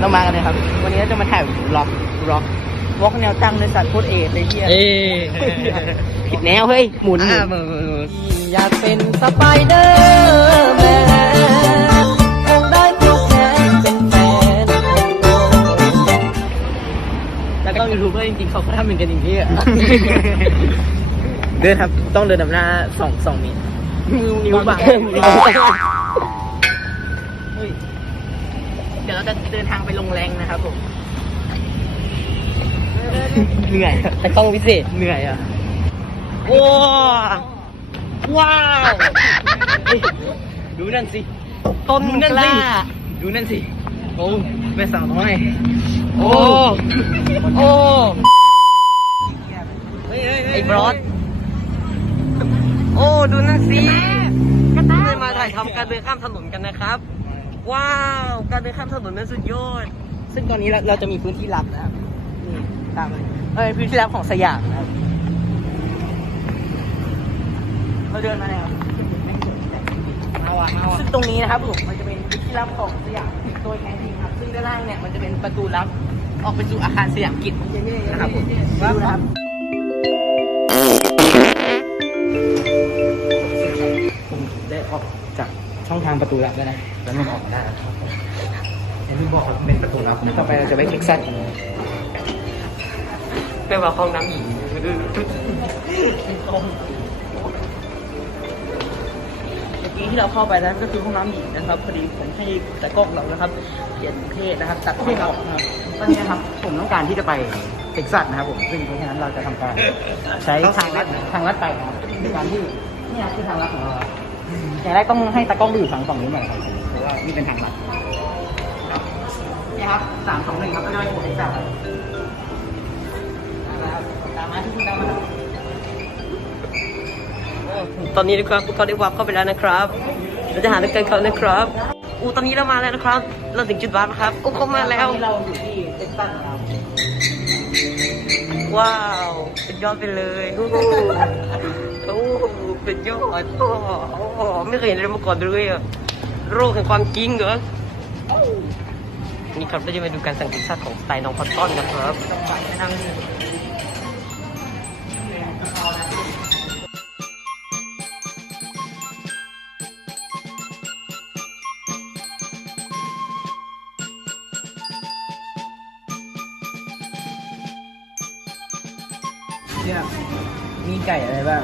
เรามากันเลยครับ วันนี้เราจะมาถ่ายร็อกร็อกวอล์กแนวตั้งในสัตว์โคตรเอทเลยเฮียเอ้ยผิดแนวเฮ้ย หมุนหมุอ่านมือมือมืออยากเป็นสไปเดอร์แมนคงได้ตัวแทนเป็นแฟนแล้วก็ยูทูบเบอร์จริงๆเขาก็ทำเหมือนกันอย่างนี้อะเดินครับ ต้องเดินนำหน้าสองสองเมตรนิ้วนิ้วบังนิ้วบัง จะเดินทางไปลงแรงนะครับผม เหนื่อยแต่กล้องพิเศษเหนื่อยอะว้าวว้าวเฮ้ยดูนั่นสิ ต้นดูนั่นกสิล้า ดูนั่นสิ โอ้แม่สาวน้อย โอ้ โอ้ไอ้บรอส โอ้ ดูนั่นสิเลยมาถ่ายทำการเดินข้ามถนนกันนะครับ ว้าว การเดินข้ามถนนนั้นสุดยอด ซึ่งตอนนี้เราเราจะมีพื้นที่ลับนะครับนี่ตามมาเลยเอ้ยพื้นที่ลับของสยามนะครับเราเดินมาแล้วมาว่ะมาว่ะซึ่งตรงนี้นะครับผมมันจะเป็นพื้นที่ลับของสยามโดยแท้จริงครับ ซึ่งด้านล่างเนี่ยมันจะเป็นประตูลับออกไปสู่อาคารสยามกิจนะครับผมดูนะครับ ช่องทางประตูลับแล้วนะ แล้วมันออกมาได้แล้วครับอย่างที่บอกครับเป็นประตูลับต่อไปเราจะไปเท็กซัสกันเลยเรียกว่าห้องน้ำหญิงเมื่อกี้ที่เราเข้าไปนั้นก็คือห้องน้ำหญิงนะครับพอดีผมให้แต่กล้องเรานะครับเขียนเทศนะครับตัดไม่ออกนะครับตอนนี้นะครับผมต้องการที่จะไปเท็กซัสนะครับผมซึ่งเพราะฉะนั้นเราจะทำการใช้ทางลัดทางลัดไปนะครับในการที่นี่นะคือทางลัดของเรา อย่างแรกต้องให้ตากล้องดูอยู่ฝั่งฝั่งนี้หน่อยครับเพราะว่านี่เป็นทางลัดครับนี่ครับสามสองหนึ่งครับก็จะไปโผล่เท็กซัสครับนะครับตามมาที่คุณตามมาครับตอนนี้นะครับพวกเขาได้วับเข้าไปแล้วนะครับเราจะหาด้วยกันเขานะครับอูตอนนี้เรามาแล้วนะครับ เราถึงจุดวับแล้วครับอู้เขามาแล้วตอนนี้เราอยู่ที่เท็กซัสนะครับว้าวเป็นยอดไปเลย โอ้โหไม่เคยเห็นอะไรมาก่อนเลยอะโรคแห่งความจริงเหรอนี่ครับเราจะมาดูการสังเกตชาติของสไตล์น้องคอนต้อนนะครับต้องไปนั่งนี่เนี่ยมีไก่อะไรบ้าง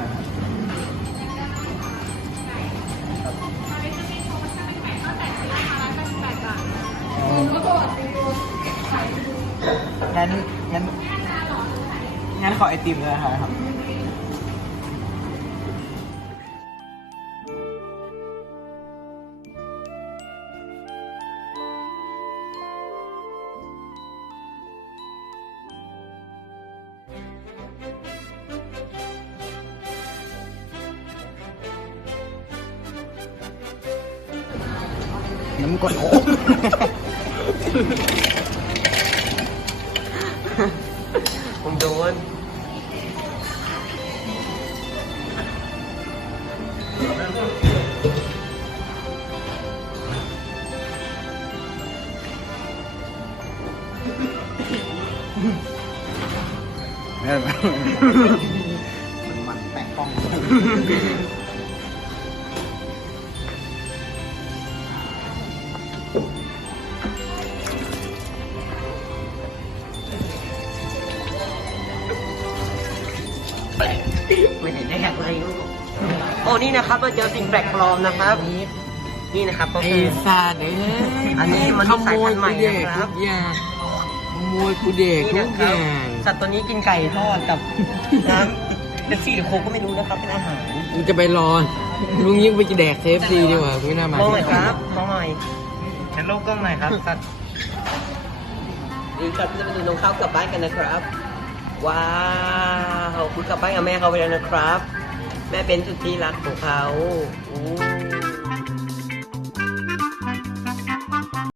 งั้นงั้นงั้นขอไอติมเลยครับ น้ำกดโอ้ ผมโดนมัน ไม่เห็นได้อย่างไรลูกโอ้นี่นะครับเราเจอสิ่งแปลกปลอมนะครับ นี่นะครับก็ไอ้คือสัตว์เอ้ยอันนี้มันขสายโมพัยนธุ์ใหม่กูเด็กนะครับ ทุกอย่างขโมยกูเด็กนี่ทุนะกคอรับย่างสัตว์ตัวนี้กินไก่ทอดกับ น้ำเป็นซี่หรือโคกก็ไม่รู้นะครับเป็นอาหารมึงจะไปรอลุงยิ่งไปกินแดกเคฟซีดีกว่ากูไม่น่ามามองหน่อยครับมองหน่อยฉันโลกกล้องหน่อยครับสัตว์นี่ครับจะไปดูน้องข้าวกลับบ้านกันนะครับ ว้าวคุณกลับบ้านกับแม่เขาไปแล้วนะครับ แม่เป็นสุดที่รักของเขาอู้